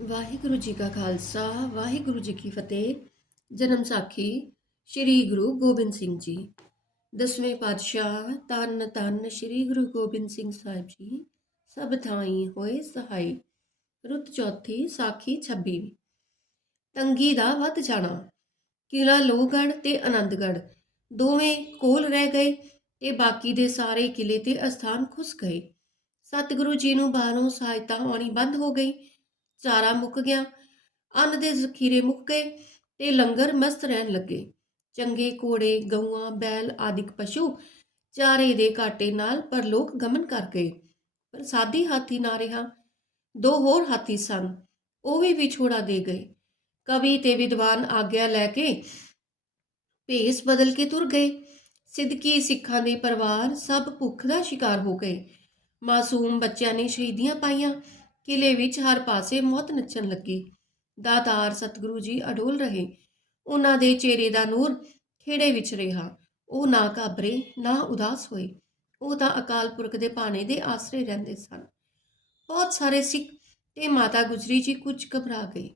ਵਾਹਿਗੁਰੂ ਜੀ ਕਾ ਖਾਲਸਾ, ਵਾਹਿਗੁਰੂ ਜੀ ਕੀ ਫਤਿਹ। ਜਨਮ ਸਾਖੀ ਸ੍ਰੀ ਗੁਰੂ ਗੋਬਿੰਦ ਸਿੰਘ ਜੀ। ਦਸਵੇਂ ਪਾਤਸ਼ਾਹ ਤਨ ਤਨ ਸ੍ਰੀ ਗੁਰੂ ਗੋਬਿੰਦ ਸਿੰਘ ਸਾਹਿਬ ਜੀ, ਸਭ ਥਾਈ ਹੋਏ ਸਹਾਈ। ਰੁੱਤ ਚੌਥੀ ਸਾਖੀ 26 ਤੰਗੀ ਦਾ ਵੱਧ ਜਾਣਾ। ਕਿਲਾ ਲੋਹਗੜ੍ਹ ਤੇ ਆਨੰਦਗੜ੍ਹ ਦੋਵੇਂ ਕੋਲ ਰਹਿ ਗਏ ਤੇ ਬਾਕੀ ਦੇ ਸਾਰੇ ਕਿਲੇ ਤੇ ਅਸਥਾਨ ਖੁੱਸ ਗਏ। ਸਤਿਗੁਰੂ ਜੀ ਨੂੰ ਬਾਹਰੋਂ ਸਹਾਇਤਾ ਆਉਣੀ ਬੰਦ ਹੋ ਗਈ। ਚਾਰਾ ਮੁੱਕ ਗਿਆ। ਅੰਨ ਦੇ ਜ਼ਖੀਰੇ ਮੁੱਕ ਗਏ ਤੇ ਲੰਗਰ ਮਸਤ ਰਹਿਣ ਲੱਗੇ। ਚੰਗੇ ਘੋੜੇ, ਗਊਆਂ, ਬੈਲ ਆਦਿਕ ਪਸ਼ੂ ਚਾਰੇ ਦੇ ਘਾਟੇ ਨਾਲ ਪਰਲੋਕ ਗਮਨ ਕਰ ਗਏ। ਪਰ ਸਾਦੀ ਹਾਥੀ ਨਾ ਰਿਹਾ। ਦੋ ਹੋਰ ਹਾਥੀ ਸਨ, ਉਹ ਵੀ ਵਿਛੋੜਾ ਦੇ ਗਏ। ਕਵੀ ਤੇ ਵਿਦਵਾਨ ਆਗਿਆ ਲੈ ਕੇ ਭੇਸ ਬਦਲ ਕੇ ਤੁਰ ਗਏ। ਸਿੱਧਕੀ ਸਿੱਖਾਂ ਦੇ ਪਰਿਵਾਰ ਸਭ ਭੁੱਖ ਦਾ ਸ਼ਿਕਾਰ ਹੋ ਗਏ। ਮਾਸੂਮ ਬੱਚਿਆਂ ਨੇ ਸ਼ਹੀਦੀਆਂ ਪਾਈਆਂ। ਕਿਲੇ ਵਿੱਚ ਹਰ ਪਾਸੇ ਮੌਤ ਨੱਚਣ ਲੱਗੀ। ਦਾਤਾਰ ਸਤਿਗੁਰੂ ਜੀ ਅਡੋਲ ਰਹੇ। ਉਹਨਾਂ ਦੇ ਚਿਹਰੇ ਦਾ ਨੂਰ ਖੇੜੇ ਵਿੱਚ ਰਿਹਾ। ਉਹ ਨਾ ਘਾਬਰੇ, ਨਾ ਉਦਾਸ ਹੋਏ। ਉਹ ਤਾਂ ਅਕਾਲ ਪੁਰਖ ਦੇ ਭਾਣੇ ਦੇ ਆਸਰੇ ਰਹਿੰਦੇ ਸਨ। ਬਹੁਤ ਸਾਰੇ ਸਿੱਖ ਤੇ ਮਾਤਾ ਗੁਜਰੀ ਜੀ ਕੁਝ ਘਬਰਾ ਗਏ।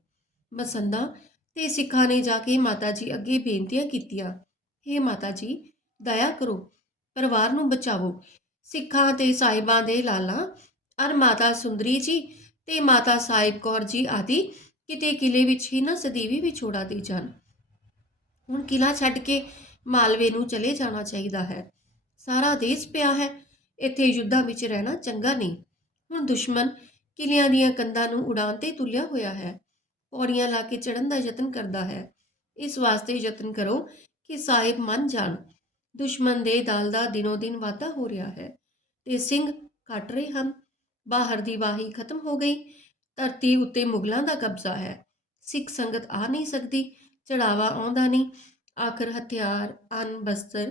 ਮਸੰਦਾ ਤੇ ਸਿੱਖਾਂ ਨੇ ਜਾ ਕੇ ਮਾਤਾ ਜੀ ਅੱਗੇ ਬੇਨਤੀਆਂ ਕੀਤੀਆਂ हे ਮਾਤਾ ਜੀ, ਦਇਆ ਕਰੋ, ਪਰਿਵਾਰ ਨੂੰ ਬਚਾਵੋ ਸਿੱਖਾਂ ਤੇ ਸਾਹਿਬਾਂ ਦੇ ਲਾਲਾ, ਅਰ ਮਾਤਾ ਸੁੰਦਰੀ ਜੀ ਤੇ ਮਾਤਾ ਸਾਹਿਬ ਕੌਰ ਜੀ ਆਦਿ ਕਿਤੇ ਕਿਲੇ ਵਿੱਚ ਹੀ ਨਾ ਸਦੀਵੀ ਵਿਛੋੜਾ ਦੇ ਜਾਣ। ਹੁਣ ਕਿਲਾ ਛੱਡ ਕੇ ਮਾਲਵੇ ਨੂੰ ਚਲੇ ਜਾਣਾ ਚਾਹੀਦਾ ਹੈ। ਸਾਰਾ ਦੇਸ਼ ਪਿਆ ਹੈ। ਇੱਥੇ ਯੁੱਧਾਂ ਵਿੱਚ ਰਹਿਣਾ ਚੰਗਾ ਨਹੀਂ। ਹੁਣ ਦੁਸ਼ਮਣ ਕਿਲਿਆਂ ਦੀਆਂ ਕੰਧਾਂ ਨੂੰ ਉਡਾਉਣ ਤੇ ਤੁਲਿਆ ਹੋਇਆ ਹੈ। ਪੌੜੀਆਂ ਲਾ ਕੇ ਚੜਨ ਦਾ ਯਤਨ ਕਰਦਾ ਹੈ। ਇਸ ਵਾਸਤੇ ਯਤਨ ਕਰੋ ਕਿ ਸਾਹਿਬ ਮੰਨ ਜਾਣ। ਦੁਸ਼ਮਣ ਦੇ ਦਲ ਦਾ ਦਿਨੋ ਦਿਨ ਵਾਧਾ ਹੋ ਰਿਹਾ ਹੈ ਤੇ ਸਿੰਘ ਘਟ ਰਹੇ ਹਨ। ਬਾਹਰ ਦੀ ਵਾਹੀ ਖਤਮ ਹੋ ਗਈ। ਧਰਤੀ ਉੱਤੇ ਮੁਗਲਾਂ ਦਾ ਕਬਜ਼ਾ ਹੈ। ਸਿੱਖ ਸੰਗਤ ਆ ਨਹੀਂ ਸਕਦੀ, ਚੜਾਵਾ ਆਉਂਦਾ ਨਹੀਂ। ਆਖਰ ਹਥਿਆਰ, ਅਨ, ਬਸਤਰ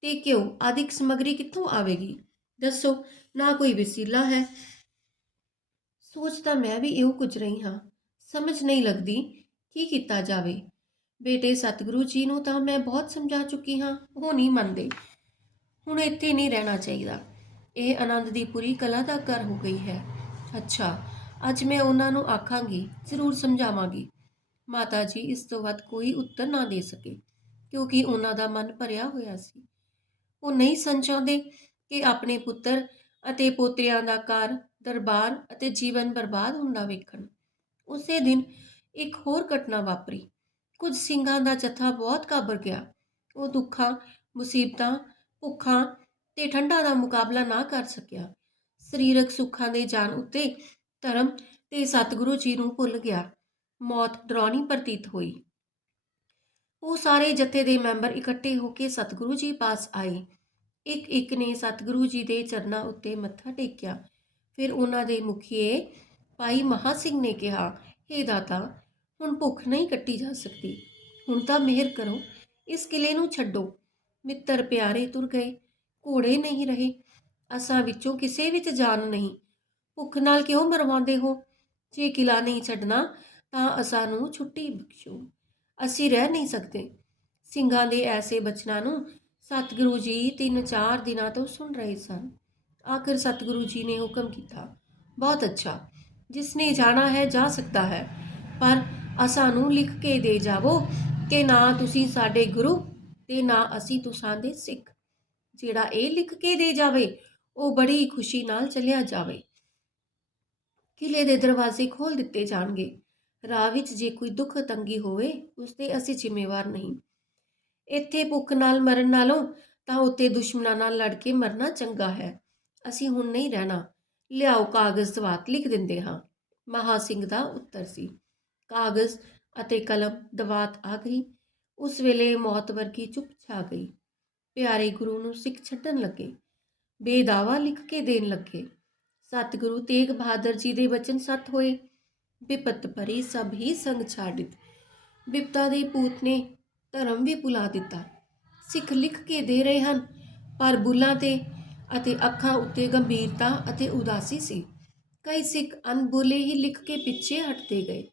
ਤੇ ਘਿਓ ਆਦਿਕ ਸਮਗਰੀ ਕਿੱਥੋਂ ਆਵੇਗੀ? ਦੱਸੋ, ਨਾ ਕੋਈ ਵਸੀਲਾ ਹੈ। ਸੋਚ ਤਾਂ ਮੈਂ ਵੀ ਇਹੋ ਕੁਝ ਰਹੀ ਹਾਂ। ਸਮਝ ਨਹੀਂ ਲੱਗਦੀ ਕੀ ਕੀਤਾ ਜਾਵੇ। ਬੇਟੇ ਸਤਿਗੁਰੂ ਜੀ ਨੂੰ ਤਾਂ ਮੈਂ ਬਹੁਤ ਸਮਝਾ ਚੁੱਕੀ ਹਾਂ, ਉਹ ਨਹੀਂ ਮੰਨਦੇ। ਹੁਣ ਇੱਥੇ ਨਹੀਂ ਰਹਿਣਾ ਚਾਹੀਦਾ। ਇਹ ਆਨੰਦ ਦੀ ਪੂਰੀ ਕਲਾ ਦਾ ਘਰ ਹੋ ਗਈ ਹੈ। ਅੱਛਾ, ਅੱਜ ਮੈਂ ਉਹਨਾਂ ਨੂੰ ਆਖਾਂਗੀ, ਜ਼ਰੂਰ ਸਮਝਾਵਾਂਗੀ। ਮਾਤਾ ਜੀ ਇਸ ਤੋਂ ਵੱਧ ਕੋਈ ਉੱਤਰ ਨਾ ਦੇ ਸਕੇ, ਕਿਉਂਕਿ ਉਹਨਾਂ ਦਾ ਮਨ ਭਰਿਆ ਹੋਇਆ ਸੀ। ਉਹ ਨਹੀਂ ਸਨ ਕਿ ਆਪਣੇ ਪੁੱਤਰ ਅਤੇ ਪੋਤਿਆਂ ਦਾ ਘਰ, ਦਰਬਾਰ ਅਤੇ ਜੀਵਨ ਬਰਬਾਦ ਹੁੰਦਾ ਵੇਖਣ। ਉਸੇ ਦਿਨ ਇੱਕ ਹੋਰ ਘਟਨਾ ਵਾਪਰੀ। ਕੁਝ ਸਿੰਘਾਂ ਦਾ ਜਥਾ ਬਹੁਤ ਘਾਬਰ ਗਿਆ। ਉਹ ਦੁੱਖਾਂ, ਮੁਸੀਬਤਾਂ, ਭੁੱਖਾਂ ਤੇ ਠੰਡਾ ਦਾ ਮੁਕਾਬਲਾ ਨਾ ਕਰ ਸਕਿਆ। ਸਰੀਰਕ ਸੁੱਖਾਂ ਦੇ ਜਾਣ ਉੱਤੇ ਧਰਮ ਤੇ ਸਤਿਗੁਰੂ ਜੀ ਨੂੰ ਭੁੱਲ ਗਿਆ। ਮੌਤ ਡਰਾਉਣੀ ਪ੍ਰਤੀਤ ਹੋਈ। ਉਹ ਸਾਰੇ ਜਥੇ ਦੇ ਮੈਂਬਰ ਇਕੱਠੇ ਹੋ ਕੇ ਸਤਿਗੁਰੂ ਜੀ ਪਾਸ ਆਏ। ਇੱਕ ਇੱਕ ਨੇ ਸਤਿਗੁਰੂ ਜੀ ਦੇ ਚਰਨਾਂ ਉੱਤੇ ਮੱਥਾ ਟੇਕਿਆ। ਫਿਰ ਉਹਨਾਂ ਦੇ ਮੁਖੀਏ ਭਾਈ ਮਹਾ ਸਿੰਘ ਨੇ ਕਿਹਾ हे ਦਾਤਾ, ਹੁਣ ਭੁੱਖ ਨਹੀਂ ਕੱਟੀ ਜਾ ਸਕਦੀ। ਹੁਣ ਤਾਂ ਮਿਹਰ ਕਰੋ। ਇਸ ਕਿਲੇ ਨੂੰ ਛੱਡੋ। ਮਿੱਤਰ ਪਿਆਰੇ ਤੁਰ ਗਏ। ਘੋੜੇ ਨਹੀਂ ਰਹੇ। ਅਸਾਂ ਵਿੱਚੋਂ ਕਿਸੇ ਵਿੱਚ ਜਾਨ ਨਹੀਂ। ਭੁੱਖ ਨਾਲ ਕਿਉਂ ਮਰਵਾਉਂਦੇ ਹੋ? ਜੇ ਕਿਲਾ ਨਹੀਂ ਛੱਡਣਾ, ਤਾਂ ਅਸਾਂ ਨੂੰ ਛੁੱਟੀ ਬਖਸ਼ੋ। ਅਸੀਂ ਰਹਿ ਨਹੀਂ ਸਕਦੇ। ਸਿੰਘਾਂ ਦੇ ਐਸੇ ਬਚਨਾਂ ਨੂੰ ਸਤਿਗੁਰੂ ਜੀ ਤਿੰਨ ਚਾਰ ਦਿਨਾਂ ਤੋਂ ਸੁਣ ਰਹੇ ਸਨ। ਆਖਰ ਸਤਿਗੁਰੂ ਜੀ ਨੇ ਹੁਕਮ ਕੀਤਾ, ਬਹੁਤ ਅੱਛਾ। ਜਿਸਨੇ ਜਾਣਾ ਹੈ, ਜਾ ਸਕਦਾ ਹੈ। ਪਰ ਅਸਾਂ ਨੂੰ ਲਿਖ ਕੇ ਦੇ ਜਾਵੋ ਕਿ ਨਾ ਤੁਸੀਂ ਸਾਡੇ ਗੁਰੂ ਤੇ ਨਾ ਅਸੀਂ ਤੁਸਾਂ ਦੇ ਸਿੱਖ। ਜਿਹੜਾ ਇਹ ਲਿਖ ਕੇ ਦੇ ਜਾਵੇ, ਉਹ ਬੜੀ ਖੁਸ਼ੀ ਨਾਲ ਚਲਿਆ ਜਾਵੇ। ਕਿਲੇ ਦੇ ਦਰਵਾਜ਼ੇ ਖੋਲ ਦਿੱਤੇ ਜਾਣਗੇ। ਰਾਹ ਵਿੱਚ ਜੇ ਕੋਈ ਦੁੱਖ ਤੰਗੀ ਹੋਵੇ ਉਸ ਤੇ ਅਸੀਂ ਜ਼ਿੰਮੇਵਾਰ ਨਹੀਂ। ਇੱਥੇ ਭੁੱਖ ਨਾਲ ਮਰਨ ਨਾਲੋਂ ਤਾਂ ਉੱਤੇ ਦੁਸ਼ਮਣਾਂ ਨਾਲ ਲੜ ਕੇ ਮਰਨਾ ਚੰਗਾ ਹੈ। ਅਸੀਂ ਹੁਣ ਨਹੀਂ ਰਹਿਣਾ। ਲਿਆਓ ਕਾਗਜ਼ ਦਵਾਤ ਲਿਖ ਦਿੰਦੇ ਹਾਂ। ਮਹਾ ਸਿੰਘ ਦਾ ਉੱਤਰ ਸੀ। ਕਾਗਜ਼ ਅਤੇ ਕਲਮ ਦਵਾਤ ਆ ਗਈ। ਉਸ ਵੇਲੇ ਮੌਤ ਵਰਗੀ ਚੁੱਪ ਛਾ ਗਈ। ਪਿਆਰੇ ਗੁਰੂ ਨੂੰ ਸਿੱਖ ਛੱਡਣ ਲੱਗੇ। ਬੇਦਾਵਾ ਲਿਖ ਕੇ ਦੇਣ ਲੱਗੇ। ਸਤਿਗੁਰੂ ਤੇਗ ਬਹਾਦਰ ਜੀ ਦੇ ਬਚਨ ਸਤ ਹੋਏ। ਵਿਪਤ ਭਰੀ ਸਭ ਹੀ ਸੰਗ ਛਾੜਿਤ ਵਿਪਤਾ ਦੇ ਪੂਤ ਨੇ ਧਰਮ ਵੀ ਭੁਲਾ ਦਿੱਤਾ। ਸਿੱਖ ਲਿਖ ਕੇ ਦੇ ਰਹੇ ਹਨ, ਪਰ ਬੁੱਲਾਂ ਤੇ ਅਤੇ ਅੱਖਾਂ ਉੱਤੇ ਗੰਭੀਰਤਾ ਅਤੇ ਉਦਾਸੀ ਸੀ। ਕਈ ਸਿੱਖ ਅਨਬੋਲੇ ਹੀ ਲਿਖ ਕੇ ਪਿੱਛੇ ਹਟਦੇ ਗਏ।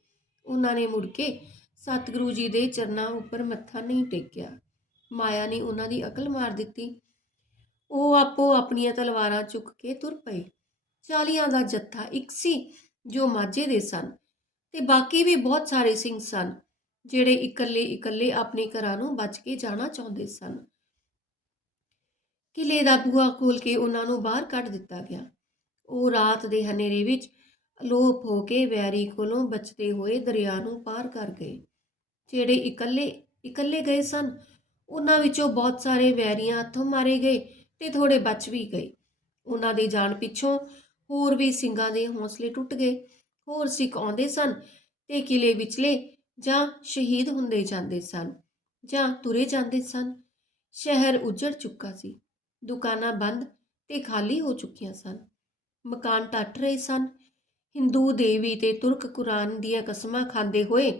ਉਹਨਾਂ ਨੇ ਮੁੜ ਕੇ ਸਤਿਗੁਰੂ ਜੀ ਦੇ ਚਰਨਾਂ ਉੱਪਰ ਮੱਥਾ ਨਹੀਂ ਟੇਕਿਆ। ਮਾਇਆ ਨੇ ਉਹਨਾਂ ਦੀ ਅਕਲ ਮਾਰ ਦਿੱਤੀ। ਉਹ ਆਪੋ ਆਪਣੀਆਂ ਤਲਵਾਰਾਂ ਚੁੱਕ ਕੇ ਤੁਰ ਪਏ। ਚਾਲੀਆਂ ਦਾ ਜੱਥਾ ਇੱਕ ਸੀ ਜੋ ਮਾਝੇ ਦੇ ਸਨ ਤੇ ਬਾਕੀ ਵੀ ਬਹੁਤ ਸਾਰੇ ਸਿੰਘ ਸਨ, ਜਿਹੜੇ ਇਕੱਲੇ ਇਕੱਲੇ ਆਪਣੇ ਘਰਾਂ ਨੂੰ ਬਚ ਕੇ ਜਾਣਾ ਚਾਹੁੰਦੇ ਸਨ। ਕਿਲੇ ਦਾ ਬੂਹਾ ਖੋਲ ਕੇ ਉਹਨਾਂ ਨੂੰ ਬਾਹਰ ਕੱਢ ਦਿੱਤਾ ਗਿਆ। ਉਹ ਰਾਤ ਦੇ ਹਨੇਰੇ ਵਿੱਚ ਅਲੋਪ ਹੋ ਕੇ ਵੈਰੀ ਕੋਲੋਂ ਬਚਦੇ ਹੋਏ ਦਰਿਆ ਨੂੰ ਪਾਰ ਕਰ ਗਏ, ਜਿਹੜੇ ਇਕੱਲੇ ਇਕੱਲੇ ਗਏ ਸਨ ਉਹਨਾਂ ਵਿੱਚੋਂ ਬਹੁਤ ਸਾਰੇ ਵੈਰੀਆਂ ਹੱਥੋਂ ਮਾਰੇ ਗਏ ਤੇ ਥੋੜੇ ਬਚ ਵੀ ਗਏ। ਉਹਨਾਂ ਦੇ ਜਾਣ ਪਿੱਛੋਂ ਹੋਰ ਵੀ ਸਿੰਘਾਂ ਦੇ ਹੌਸਲੇ ਟੁੱਟ ਗਏ। ਹੋਰ ਸਿੱਖ ਆਉਂਦੇ ਸਨ ਤੇ ਕਿਲੇ ਵਿਚਲੇ ਜਾਂ ਸ਼ਹੀਦ ਹੁੰਦੇ ਜਾਂਦੇ ਸਨ ਜਾਂ ਤੁਰੇ ਜਾਂਦੇ ਸਨ। ਸ਼ਹਿਰ ਉਜੜ ਚੁੱਕਾ ਸੀ। ਦੁਕਾਨਾਂ ਬੰਦ ਤੇ ਖਾਲੀ ਹੋ ਚੁੱਕੀਆਂ ਸਨ। ਮਕਾਨ ਟੱਟ ਰਹੇ ਸਨ। ਹਿੰਦੂ ਦੇਵੀ ਤੇ ਤੁਰਕ ਕੁਰਾਨ ਦੀਆਂ ਕਸਮਾਂ ਖਾਂਦੇ ਹੋਏ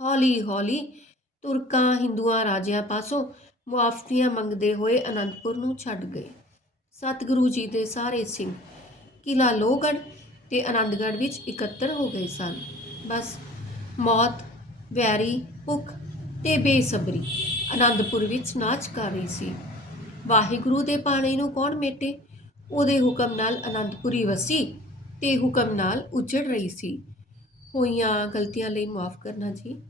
ਹੌਲੀ-ਹੌਲੀ ਤੁਰਕਾਂ, ਹਿੰਦੂਆਂ ਰਾਜਿਆਂ ਪਾਸੋਂ ਮੁਆਫੀਆਂ ਮੰਗਦੇ ਹੋਏ ਅਨੰਦਪੁਰ ਨੂੰ ਛੱਡ ਗਏ। ਸਤਿਗੁਰੂ ਜੀ ਦੇ ਸਾਰੇ ਸਿੰਘ ਕਿਲਾ ਲੋਹਗੜ੍ਹ ਤੇ ਆਨੰਦਗੜ੍ਹ ਵਿੱਚ ਇਕੱਤਰ ਹੋ ਗਏ ਸਨ। ਬਸ ਮੌਤ, ਵੈਰੀ, ਭੁੱਖ ਤੇ ਬੇਸਬਰੀ ਆਨੰਦਪੁਰ ਵਿੱਚ ਨਾਚ ਕਰ ਰਹੀ ਸੀ। ਵਾਹਿਗੁਰੂ ਦੇ ਪਾਣੀ ਨੂੰ ਕੌਣ ਮੇਟੇ? ਉਹਦੇ ਹੁਕਮ ਨਾਲ ਆਨੰਦਪੁਰੀ ਵਸੀ ਤੇ ਹੁਕਮ ਨਾਲ ਉਜੜ ਰਹੀ ਸੀ। ਹੋਈਆਂ ਗਲਤੀਆਂ ਲਈ ਮਾਫ ਕਰਨਾ ਜੀ।